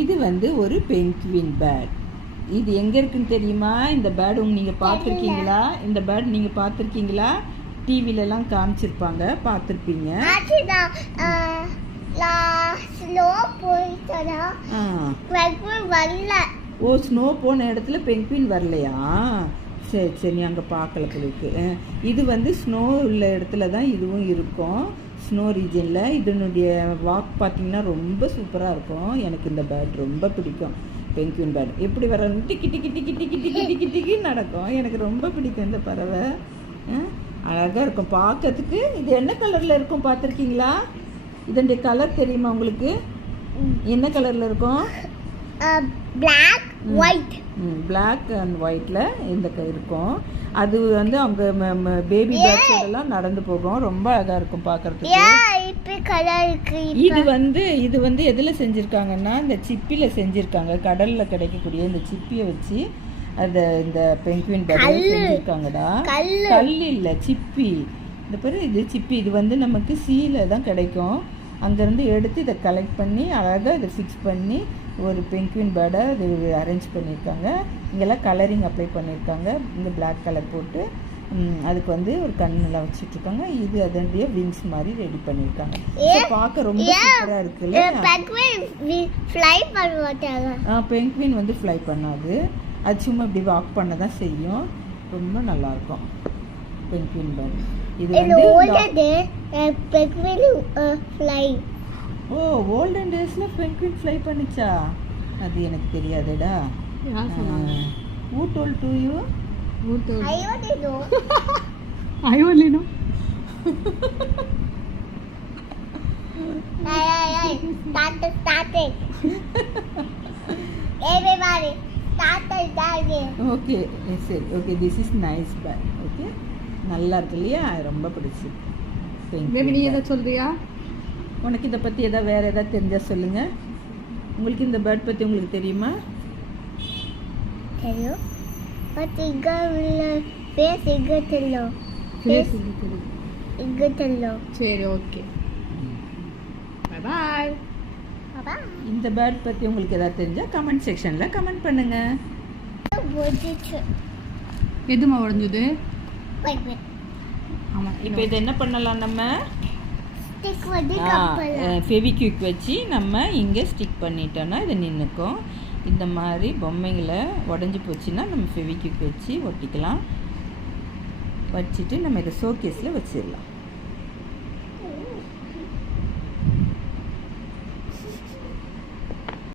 இது வந்து ஒரு பெங்குயின் பேர்ட். இது எங்கே இருக்குன்னு தெரியுமா? இந்த பேர்டு நீங்கள் பார்த்துருக்கீங்களா? இந்த பேர்டு நீங்கள் பார்த்துருக்கீங்களா? டிவிலலாம் காமிச்சிருப்பாங்க, பார்த்துருப்பீங்க. ஓ, ஸ்னோ போன இடத்துல பெங்குயின் வரலையா? சரி சரி, நீ அங்கே பார்க்கல பிள்ளைக்கு. இது வந்து ஸ்னோ உள்ள இடத்துல தான் இதுவும் இருக்கும், ஸ்னோ ரீஜனில். இதனுடைய வாக் பார்த்தீங்கன்னா ரொம்ப சூப்பராக இருக்கும். எனக்கு இந்த பேர்ட் ரொம்ப பிடிக்கும், பெங்குயின் பேர்ட். எப்படி வர டிக்கி டிக்கி டிக்கி டிக்கி டிக்கி டிக்கி டிக்கி நடக்கும். எனக்கு ரொம்ப பிடிக்கும் இந்த பறவை. அழகாக இருக்கும் பார்க்கறதுக்கு. இது என்ன கலரில் இருக்கும் பார்த்துருக்கீங்களா? இதனுடைய கலர் தெரியுமா உங்களுக்கு? என்ன கலரில் இருக்கும்? Black white. பிளாக் அண்ட் ஒயிட்டில் இந்த இருக்கும். அது வந்து அவங்க பேபி பேர்ட்ஸோடலாம் நடந்து போகும். ரொம்ப அழகாக இருக்கும் பார்க்குறதுக்கு. இது வந்து எதில் செஞ்சுருக்காங்கன்னா, இந்த சிப்பியில் செஞ்சுருக்காங்க. கடலில் கிடைக்கக்கூடிய இந்த சிப்பியை வச்சு இந்த பெங்குயின் பேர்ட் செஞ்சுருக்காங்கடா. கல் இல்லை, சிப்பி. இந்த பேர் இது சிப்பி. இது வந்து நமக்கு சீல தான் கிடைக்கும். அங்கேருந்து எடுத்து இதை கலெக்ட் பண்ணி அழகாக இதை ஃபிக்ஸ் பண்ணி ஒரு பெங்குயின் பேர்டை இது அரேஞ்ச் பண்ணியிருக்காங்க. இங்கெல்லாம் கலரிங் அப்ளை பண்ணியிருக்காங்க. இங்கே பிளாக் கலர் போட்டு அதுக்கு வந்து ஒரு கண்ணெல்லாம் வச்சுட்ருக்காங்க. இது அதனுடைய விங்ஸ் மாதிரி ரெடி பண்ணியிருக்காங்க. பார்க்க ரொம்ப சூப்பராக இருக்குல்ல. பெங்குயின் வந்து ஃப்ளை பண்ணாது, அது சும்மா இப்படி வாக் பண்ண தான் செய்யும். ரொம்ப நல்லாயிருக்கும் பெங்குயின் பேர்ட். இது வந்து ஓ, ஓல்டன் டேஸ்ல பெங்குயின் ஃப்ளை பண்ணிச்சா? அது எனக்கு தெரியாதுடா. Who told to you? I only know. I only know. Hey, start it. Everybody, start it. Okay, சரி. Okay, this is nice bird. Okay, நல்லா இருக்கு இல்லையா? ரொம்ப பிடிச்சிருக்கு. பேபி, நீ எதை சொல்றியா? உனக்கு இதை பற்றி எதாவது வேறு எதாவது தெரிஞ்சால் சொல்லுங்கள். உங்களுக்கு இந்த பேர்ட் பற்றி உங்களுக்கு தெரியுமா? தெரியும். பட் இங்கே உள்ள ஃபேஸ் இங்கே தெரியும். இங்கே தெரியும். சரி, ஓகே. Bye bye. இந்த பேர்ட் பற்றி உங்களுக்கு எதாவது தெரிஞ்சால் கமெண்ட் செக்ஷனில் கமெண்ட் பண்ணுங்கள். எதுமா உடஞ்சது? ஆமாம். இப்போ இதை என்ன பண்ணலாம்? நம்ம ஃபெவிக்விக் வச்சு நம்ம இங்கே ஸ்டிக் பண்ணிட்டோன்னா இது நின்றுக்கும். இந்த மாதிரி பொம்மைங்களை உடஞ்சி போச்சுன்னா நம்ம ஃபெவிக்விக் வச்சு ஒட்டிக்கலாம். வச்சுட்டு நம்ம இதை ஷோகேஸில் வச்சிடலாம்.